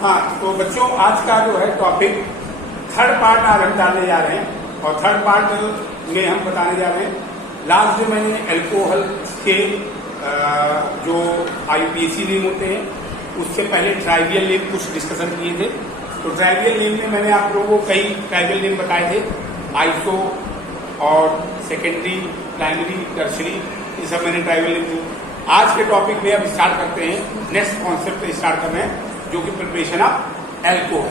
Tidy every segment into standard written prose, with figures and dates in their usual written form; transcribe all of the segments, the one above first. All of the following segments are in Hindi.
हाँ, तो बच्चों आज का जो है टॉपिक थर्ड पार्ट आज हम डालने जा रहे हैं और थर्ड पार्ट में हम बताने जा रहे हैं। लास्ट जो मैंने अल्कोहल के जो आईपीसी नेम होते हैं उससे पहले ट्राइवियल नेम कुछ डिस्कशन किए थे। तो ट्राइवियल नेम में मैंने आप लोगों को कई ट्राइवियल नेम बताए थे, आइसो और सेकेंडरी, प्राइमरी, टर्शरी, ये सब मैंने ट्राइवियल नेम दिए। आज के टॉपिक में अब स्टार्ट करते हैं, नेक्स्ट कॉन्सेप्ट स्टार्ट कर रहे हैं जो कि preparation of alcohol.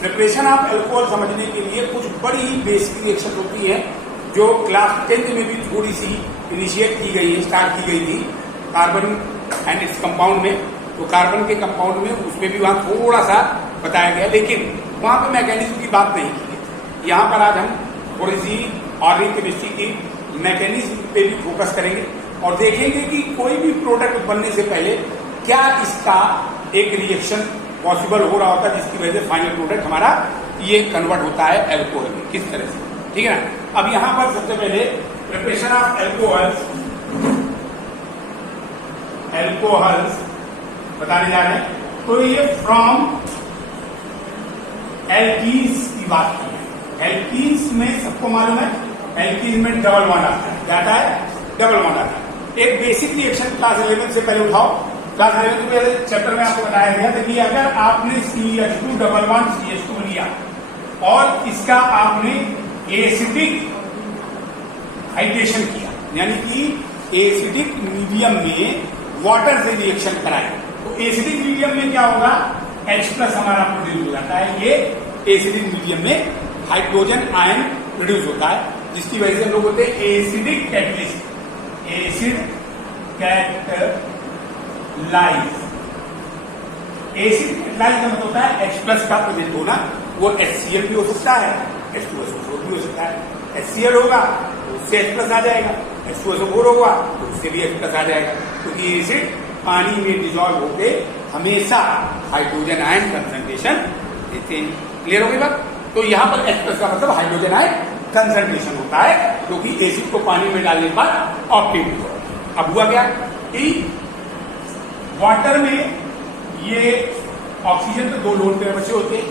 Preparation of alcohol समझने के लिए कुछ बड़ी ही बेसिक रिएक्शन होती है जो क्लास 10th में भी थोड़ी सी इनिशिएट की गई है, स्टार्ट की गई थी कार्बन एंड इट्स कंपाउंड में। तो कार्बन के कंपाउंड में उसमें भी वहां थोड़ा सा बताया गया, लेकिन वहां पे मैकेनिज्म की बात नहीं की गई। यहाँ पर आज हम थोड़ी सी ऑर्गेनिक केमिस्ट्री की मैकेनिज्म पे भी फोकस करेंगे और देखेंगे कि कोई भी प्रोडक्ट बनने से पहले क्या इसका एक रिएक्शन पॉसिबल हो रहा होता है जिसकी वजह से फाइनल प्रोडक्ट हमारा ये कन्वर्ट होता है एल्कोहल में, किस तरह से, ठीक है ना। अब यहां पर सबसे पहले प्रिपरेशन ऑफ एल्कोहल्स बताने जा रहे हैं। तो ये फ्रॉम एल्कीन्स की बात की है। एल्कीन्स में सबको मालूम है, एल्कीन में डबल बॉन्ड आता है, क्या आता है, डबल बॉन्ड आता है। एक बेसिक रिएक्शन क्लास 11 से पहले उठाओ। क्लास 11 के चैप्टर में आपको बताया गया था कि अगर आपने CH2 डबल बॉन्ड CH2 लिया और इसका आपने एसिडिक हाइड्रेशन किया, यानी कि एसिडिक मीडियम में वाटर से रिएक्शन कराया, तो एसिडिक मीडियम में क्या होगा, H+ हमारा प्रोड्यूस हो जाता है। ये एसिडिक मीडियम में हाइड्रोजन आयन प्रोड्यूस होता है, जिसकी वजह से हम लोग होते हैं acidic catalyst, acid catalyse. Acid catalyse का मतलब होता है H+ का प्रेजेंट होना। वो HCl भी हो सकता है, H2SO4 भी हो सकता है। HCl होगा तो उससे H+ आ जाएगा, H2SO4 होगा तो उससे भी H+ आ जाएगा, क्योंकि एसिड पानी में डिजॉल्व होते हमेशा हाइड्रोजन आयन कंसंट्रेशन देते हैं। क्लियर हो गई बात। तो यहाँ पर H+ का मतलब हाइड्रोजन आयन कंसंट्रेशन होता है, क्योंकि एसिड को पानी में डालने के बाद ऑप्टिमम होगा। अब हुआ क्या कि वाटर में ये ऑक्सीजन तो दो लोन पे बचे होते हैं।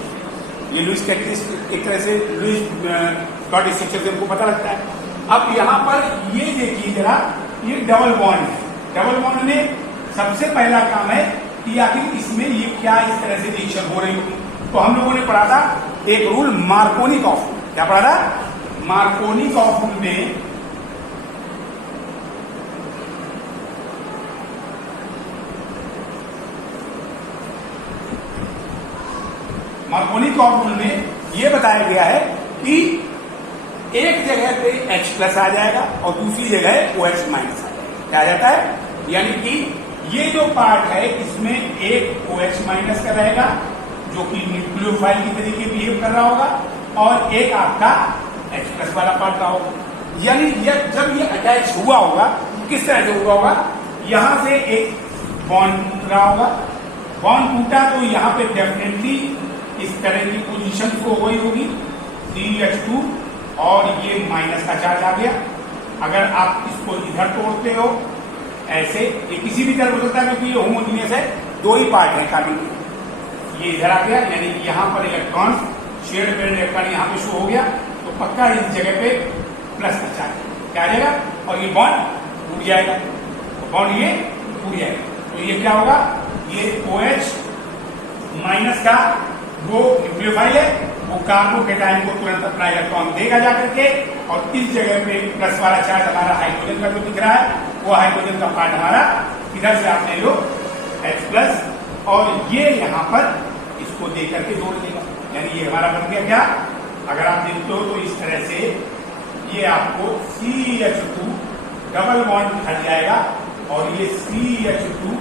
ये लुईस कैटलिस्ट एक तरह से लुईस डॉट स्ट्रक्चर से हमको पता लगता है। अब यहाँ पर ये देखिए जरा, ये डबल बॉन्ड है। डबल बॉन्ड में सबसे पहला काम है कि आखिर इसमें ये क्या इस तरह से रिएक्शन हो रही होगी। तो हम लोगों ने पढ़ा था एक रूल मार्कोनी का रूल। क्या पढ़ा था, मार्कोनी का रूल में मार्कोनी का रूल में यह बताया गया है कि एक जगह पे H+ आ जाएगा और दूसरी जगह OH- आ जाएगा। क्या आ जाता है, यानी कि ये जो पार्ट है इसमें एक OH- का रहेगा जो कि न्यूक्लियोफाइल की तरीके बिहेव कर रहा होगा, और एक आपका H+ वाला पार्ट रहा होगा। यानी जब ये अटैच हुआ होगा किस तरह से हुआ होगा, यहां से एक बॉन्ड टूट रहा होगा, बॉन्ड टूटा तो यहाँ पे डेफिनेटली इस तरह की पोजीशन को हुई होगी CH2 और ये माइनस का चार्ज आ गया। अगर आप इसको इधर तोड़ते हो ऐसे, ये किसी भी तरह हो सकता है क्योंकि ये होमोजीनियस है, दो ही पार्ट है कार्बन के। ये इधर आ गया, यानी कि यहाँ पर इलेक्ट्रॉन शेयर पेड इलेक्ट्रॉन यहाँ पे शो हो गया, तो पक्का इस जगह पे प्लस का चार्ज क्या आ जाएगा और ये बॉन्ड टूट जाएगा। तो बॉन्ड ये टूट जाएगा, तो ये क्या होगा, ये OH- का वो न्यूक्लियोफाइल है, वो कार्बोकेटायन को तुरंत अपना इलेक्ट्रॉन देगा जाकर के, और इस जगह पे प्लस वाला चार्ज हमारा हाइड्रोजन का जो दिख रहा है वो हाइड्रोजन का पार्ट हमारा इधर से आप ले लो H+, और ये यहाँ पर इसको दे करके जोड़ देगा, यानी ये हमारा बन गया क्या, अगर आप देखते हो तो इस तरह से ये आपको CH2 डबल बॉन्ड हट जाएगा, और ये CH2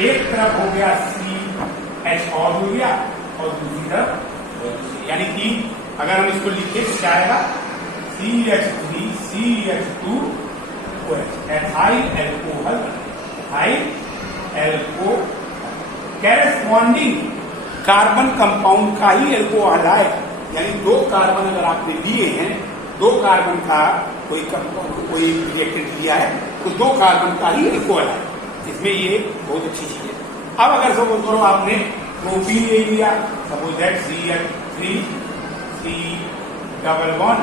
एक तरफ हो गया CH और हो गया और दूसरी तरफ, यानी कि अगर हम इसको लिखे तो क्या आएगा, CH3 CH2 OH, ethyl alcohol, ethyl alcohol corresponding carbon compound का ही एल्कोहल है। यानी दो कार्बन अगर आपने लिए हैं, दो कार्बन का कोई रिएक्टेंट लिया है तो दो कार्बन का ही एल्कोहल है, इसमें ये बहुत अच्छी चीज है। अब अगर सपोज करो आपने प्रोपीन ले लिया, suppose that CH3 C11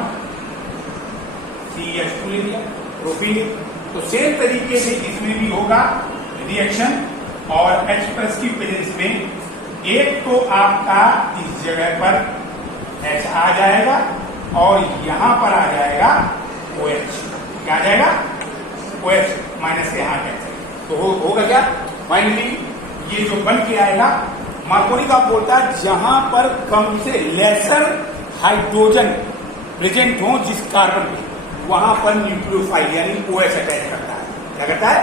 CH2 ले लिया प्रोपीन। तो सेम तरीके से इसमें भी होगा रिएक्शन, और H प्लस की प्रेजेंस में एक तो आपका इस जगह पर H आ जाएगा और यहां पर आ जाएगा OH। क्या आ जाएगा? OH माइनस से यहां H। तो होगा क्या? फाइनली ये जो बन के आएगा, मार्कोनी का बोलता है जहां पर कम से लेसर हाइड्रोजन प्रेजेंट हो जिस कार्बन पे, वहां पर न्यूक्लियोफाइल यानी OH अटैच करता है। क्या करता है?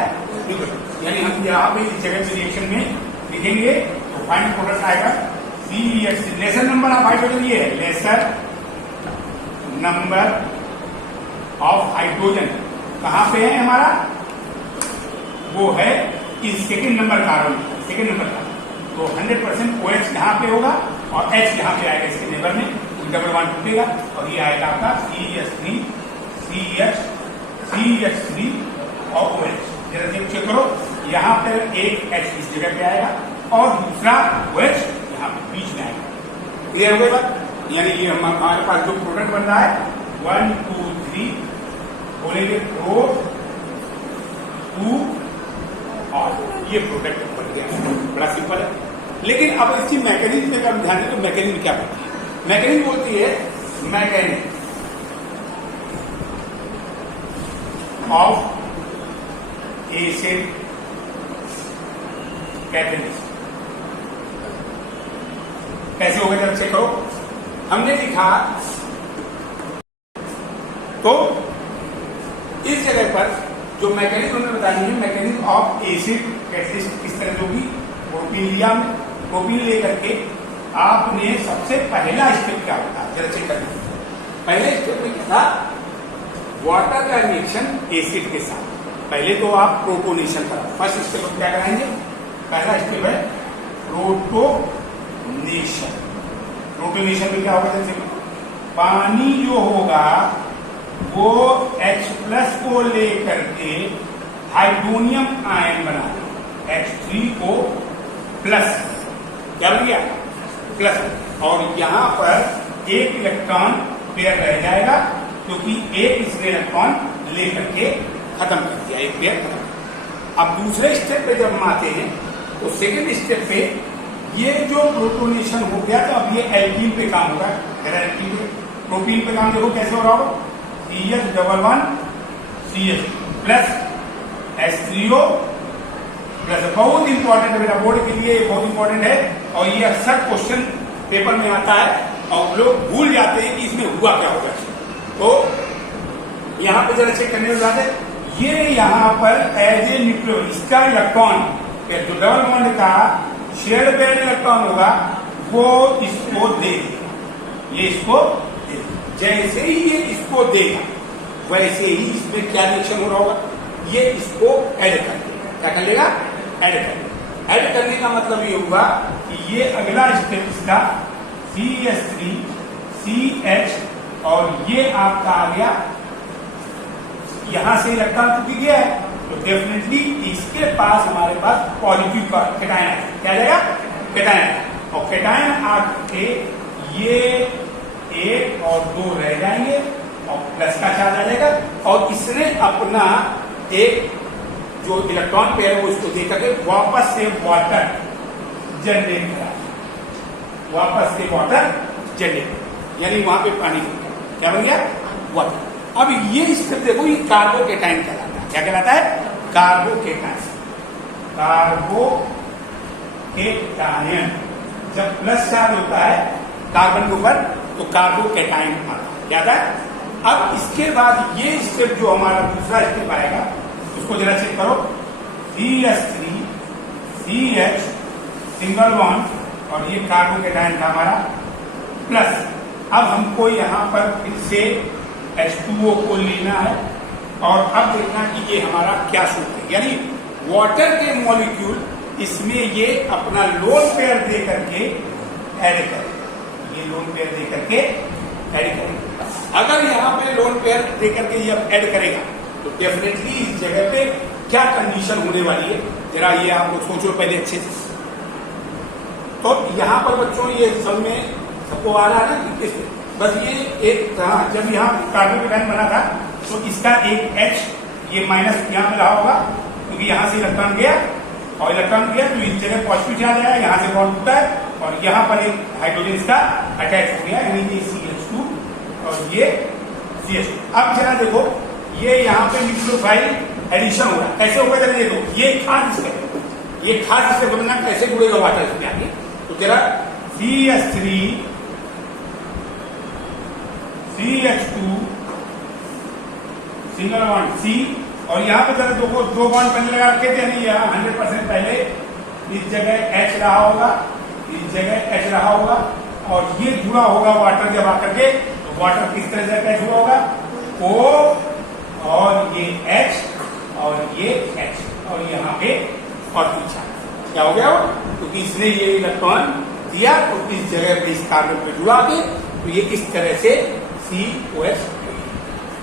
यानी हम यहाँ पे इस जगह से रिएक्शन में लिखेंगे तो फाइनल प्रोडक्ट आएगा CH3। Laser number of hydrogen ये है, लेसर नंबर ऑफ हाइड्रोजन कहां पे है हमारा? वो है इस second number carbon, second number carbon. तो 100% OH यहाँ पे होगा और H यहाँ पे आएगा इसके नेबर में, डबल बॉन्ड टूटेगा और ये आएगा आपका CH3 CH3 और OH। जरा चेक करो, यहाँ पर एक H इस जगह पे आएगा और दूसरा OH यहाँ पे बीच में आएगा। क्लियर हो गई बात? यानी ये हमारे पास जो प्रोडक्ट बन रहा है 1 2 3 बोलेंगे प्रो 2 और ये प्रोडक्ट बन गया। बड़ा सिंपल है, लेकिन अब इसकी मैकेनिज्म में अगर ध्यान दें तो मैकेनिज्म क्या बोलती है? मैकेनिज्म बोलती है मैकेनिज्म ऑफ एसिड कैटेलिस्ट। कैसे होगा जब चेक करो। हमने लिखा तो इस जगह पर जो मैकेनिज्म हमने बतानी है, मैकेनिज्म ऑफ एसिड कैटेलिस्ट किस तरह होगी? प्रोपीन लिया, प्रोपीन लेकर के आपने सबसे पहला स्टेप क्या होता है जरा चेक करें। पहले स्टेप में क्या था? वाटर का रिएक्शन एसिड के साथ। पहले तो आप प्रोटोनेशन करा। फर्स्ट स्टेप हम क्या कराएंगे? पहला स्टेप है प्रोटोनेशन। प्रोटोनेशन में क्या होगा? जैसे पानी जो होगा वो H प्लस को लेकर के हाइड्रोनियम आयन बना देगा, H3O प्लस। क्या बन गया? प्लस। और यहां पर एक इलेक्ट्रॉन पेयर रह जाएगा क्योंकि एक इसने इलेक्ट्रॉन लेकर के खत्म कर दिया, एक पेयर खत्म। अब दूसरे स्टेप पे जब हम आते हैं तो सेकेंड स्टेप पे ये जो प्रोटोनेशन हो गया तो अब ये एल्कीन पे काम होगा। एल्कीन पे, प्रोपीन पे काम देखो कैसे हो रहा होगा? CH11 CH plus H3O plus. बहुत इंपॉर्टेंट है बेटा, बोर्ड के लिए बहुत इंपॉर्टेंट है और ये अक्सर क्वेश्चन पेपर में आता है और लोग भूल जाते हैं कि इसमें हुआ क्या होगा। तो यहां पे जरा चेक करने के बाद ये यहां पर एज ए न्यूक्लियो इसका इलेक्ट्रॉन जो डबल बॉन्ड का शेयर पेयर इलेक्ट्रॉन होगा वो इसको दे देगा, ये इसको दे देगा। जैसे ही ये इसको देगा वैसे ही इसमें क्या रिएक्शन हो रहा होगा? ये इसको ऐड कर देगा। क्या कर लेगा? ऐड कर देगा। ऐड करने का मतलब ये होगा कि ये अगला स्टेप इसका CH3 CH और ये आपका आ गया, यहां से इलेक्ट्रॉन टूट गया है तो डेफिनेटली इसके पास हमारे पास पॉजिटिव कैटायन है। क्या जाएगा? कैटायन। और कैटायन आके ये 1 और 2 रह जाएंगे और प्लस का चार्ज आ जाएगा और इसने अपना एक जो इलेक्ट्रॉन पेयर वो इसको दे करके वापस से वाटर जनरेट करा, वापस से वाटर जनरेट, यानी वहां पे पानी क्या बन गया? वाटर। अब ये स्टेप देखो, ये कार्बोकेटायन कहलाता है। क्या कहलाता है? कार्बोकेटायन। कार्बोकेटायन जब प्लस चार्ज होता है कार्बन के ऊपर तो कार्बोकेटायन आता है। क्या आता है? अब इसके बाद ये स्टेप जो हमारा दूसरा स्टेप आएगा उसको जरा चेक करो। CH3 CH सिंगल बॉन्ड और ये कार्बोकेटायन था हमारा प्लस। अब हमको यहाँ पर फिर से H2O को लेना है और अब देखना कि ये हमारा क्या सूत्र है, यानी वाटर के मॉलिक्यूल इसमें ये अपना लोन पेयर दे करके ऐड करें, ये लोन पेयर दे करके ऐड करेगा। अगर यहाँ पे लोन पेयर दे करके ये ऐड करेगा तो डेफिनेटली इस जगह पे क्या कंडीशन होने वाली है, जरा ये आप लोग सोचो पहले अच्छे से। तो यहाँ पर बच्चों ये सब में सबको आ रहा है ना किस बस ये एक जब यहाँ कार्बोकेटाइन बना था तो इसका एक H ये माइनस यहाँ पे रहा होगा क्योंकि यहाँ से इलेक्ट्रॉन गया और इलेक्ट्रॉन गया तो इस जगह पॉजिटिव चार्ज आया, यहाँ से बॉन्ड टूटा है और यहाँ पर एक हाइड्रोजन इसका अटैच हो गया यानी ये CH2 और ये CH2। अब जरा देखो ये यहाँ पे न्यूक्लियोफाइल एडिशन हो रहा है, कैसे होगा जरा देखो, ये खास इससे बोलना कैसे जुड़ेगा वाटर इसमें आगे। तो जरा CH3 CH2 single bond C और यहाँ पे जरा दो बॉन्ड पहले लगा रखे थे, यानी यहाँ 100% पहले इस जगह H रहा होगा, इस जगह H रहा होगा और ये जुड़ा होगा वाटर जब आकर के, तो वाटर किस तरह से अटैच हुआ होगा O और ये H और ये H और यहाँ पे और पीछा क्या हो गया वो, क्योंकि इसने ये इलेक्ट्रॉन दिया तो इस जगह पे इस कार्बन पे जुड़ा के तो ये इस तरह से COH।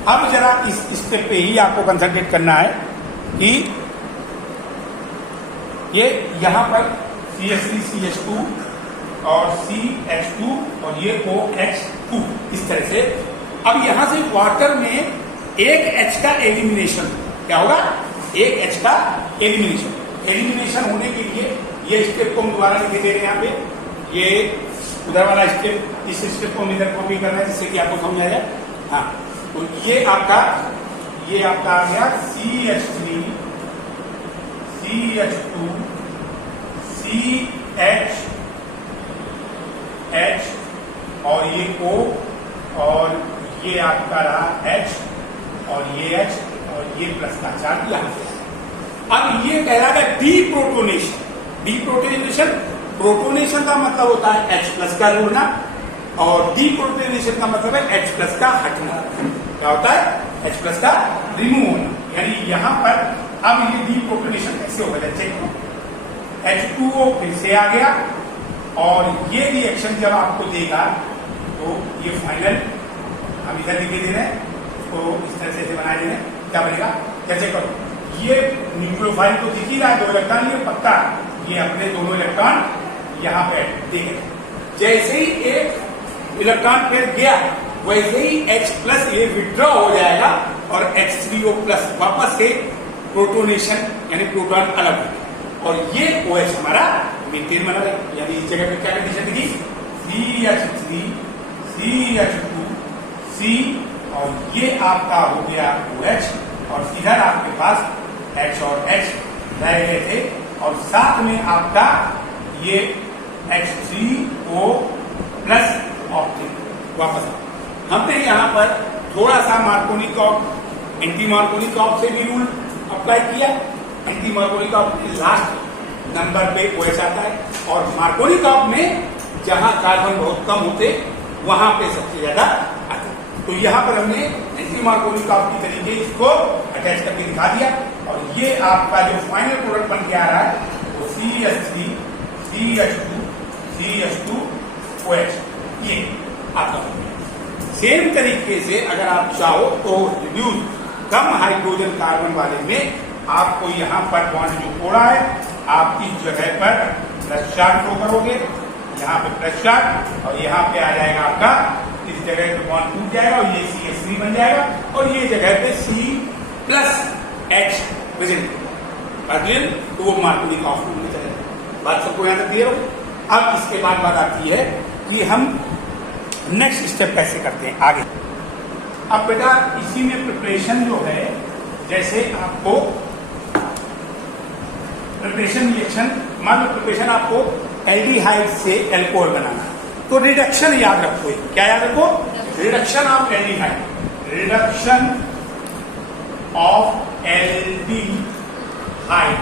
अब जरा इस स्टेप पे ही आपको कंसंट्रेट करना है कि ये यहाँ पर CH3 CH2 और CH2 और ये OH2 इस तरह से। अब यहां से वाटर में एक H का एलिमिनेशन क्या होगा, एक H का एलिमिनेशन होने के लिए ये स्टेप को हम दोबारा लिखे दे रहे हैं यहाँ पे, ये उधर वाला स्टेप, इस स्टेप को इधर कॉपी करना है जिससे कि आपको समझ आ जाए। हाँ तो ये आपका आ गया CH3 CH2 CH H और ये O और ये आपका रहा H और ये H और ये प्लस का चार्ज यहां से। अब ये कह रहा है डीप्रोटोनेशन। प्रोटोनेशन का मतलब होता है H प्लस का जुड़ना और डीप्रोटोनेशन का मतलब है H प्लस का हटना। क्या होता है, H प्लस का रिमूव होना। यानी यहां पर अब ये डीप्रोटोनेशन कैसे होगा, चेक करो, H2O फिर से आ गया और ये रिएक्शन जब आपको देगा तो ये फाइनल हम इधर लिखे दे रहे हैं, तो इस तरह से बनाए दे रहे हैं, क्या बनेगा कैसे करो। ये न्यूक्लियोफाइल तो दिख ही रहा है, 2 इलेक्ट्रॉन ये पक्का, ये अपने दोनों इलेक्ट्रॉन यहाँ पे देखे, जैसे ही एक इलेक्ट्रॉन फिर गया वैसे ही H प्लस ये विड्रॉ हो जाएगा और H3O प्लस वापस से प्रोटोनेशन यानी प्रोटॉन अलग हो गया और ये OH हमारा मेंटेन बना रहे। यानी इस जगह पे क्या कंडीशन दिखी, CH3 CH2 C और ये आपका हो गया OH और इधर आपके पास H और H रह गए थे और साथ में आपका ये H3O प्लस ऑप्टिक वापस। हमने यहाँ पर थोड़ा सा मार्कोनिकॉफ एंटी मार्कोनिकॉफ से भी रूल अप्लाई किया। एंटी मार्कोनिकॉफ लास्ट नंबर पे OH आता है और मार्कोनिकॉफ में जहां कार्बन बहुत कम होते वहां पे सबसे ज्यादा आता है। तो यहाँ पर हमने एंटी मार्कोनिकॉफ की तरीके इसको अटैच करके दिखा दिया और ये आपका जो फाइनल प्रोडक्ट बन के आ रहा है वो CH3 CH2 CH2 OH ये आपका। सेम तरीके से अगर आप चाहो तो रिड्यूस कम हाइड्रोजन कार्बन वाले में आपको यहाँ पर बॉन्ड जो तोड़ा है आप इस जगह पर प्लस चार्ज शो करोगे, यहाँ पे प्लस चार्ज और यहाँ पे आ जाएगा आपका इस जगह पे बॉन्ड टूट जाएगा और ये CH3 बन जाएगा और ये जगह पे C प्लस H प्रेजेंट तो वो मार्कोनिकॉफ में चलेगा। बात सबको यहाँ तक क्लियर हो। अब इसके बाद बात आती है कि हम नेक्स्ट स्टेप कैसे करते हैं आगे। अब बेटा इसी में प्रिपरेशन जो है, जैसे आपको प्रिपरेशन रिएक्शन, मान लो प्रिपरेशन आपको एल्डिहाइड से एल्कोहल बनाना है तो रिडक्शन याद रखो। क्या याद रखो, reduction of aldehyde, reduction of aldehyde.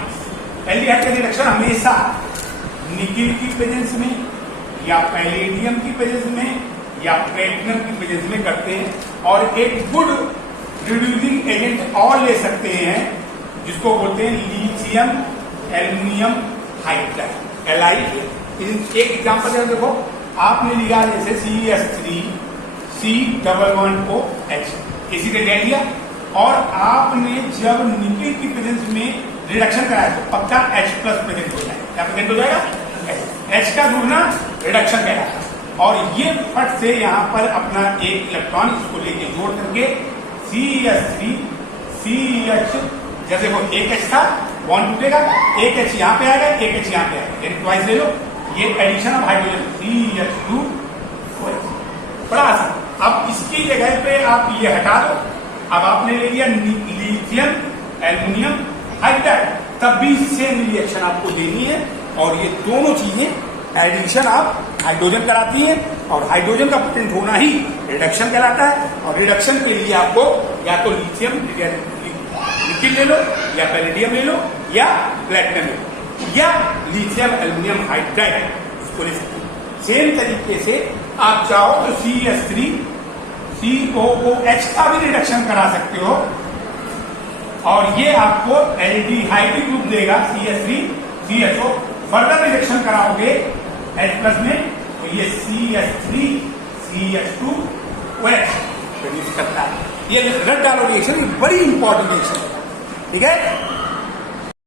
Aldehyde का रिडक्शन हमेशा निकिल की प्रेजेंस में या पैलेडियम की प्रेजेंस में या प्लेटिनम की प्रेजेंस में करते हैं और एक गुड रिड्यूसिंग एजेंट और ले सकते हैं जिसको बोलते हैं लिथियम एल्यूमिनियम हाइड्राइड LiH। एक एग्जांपल देखो, आपने लिया जैसे CH3 C11OH किसी ने ले लिया और आपने जब निकिल की प्रेजेंस में रिडक्शन कराया तो पक्का H प्लस प्रेजेंट हो जाएगा। क्या प्रेजेंट हो जाएगा? H। H का जुड़ना रिडक्शन कहलाता है। और ये फट से यहाँ पर अपना एक इलेक्ट्रॉन इसको लेके जोड़ करके CH3 CH, जैसे वो एक H था बॉन्ड टूटेगा, एक H यहाँ पे आएगा, एक H यहाँ पे आएगा, यानी ट्वाइस ले लो, ये addition of hydrogen CH2 OH, बड़ा आसान। अब इसकी जगह पे आप ये हटा दो, अब आपने ले लिया लिथियम एल्युमिनियम हाइड्राइड, तब भी सेम रिएक्शन आपको देनी है। और ये दोनों चीजें एडिशन ऑफ हाइड्रोजन कराती है, और हाइड्रोजन का पोटेंट होना ही रिडक्शन कहलाता है। और रिडक्शन के लिए आपको या तो लिथियम लिक्विड ले लो, या पैलेडियम ले लो, या प्लेटिनम ले लो, या लिथियम एल्युमिनियम हाइड्राइड उसको ले सकते हो। सेम तरीके से आप चाहो तो CH3 COOH का भी रिडक्शन करा सकते हो, और ये आपको एल्डिहाइड ग्रुप देगा CH3 CHO। फर्दर रिडक्शन कराओगे H+ में तो ये CH3 CH2 OH प्रोड्यूस करता है। ये रट डालो रिएक्शन, बड़ी इंपॉर्टेंट रिएक्शन है, ठीक है।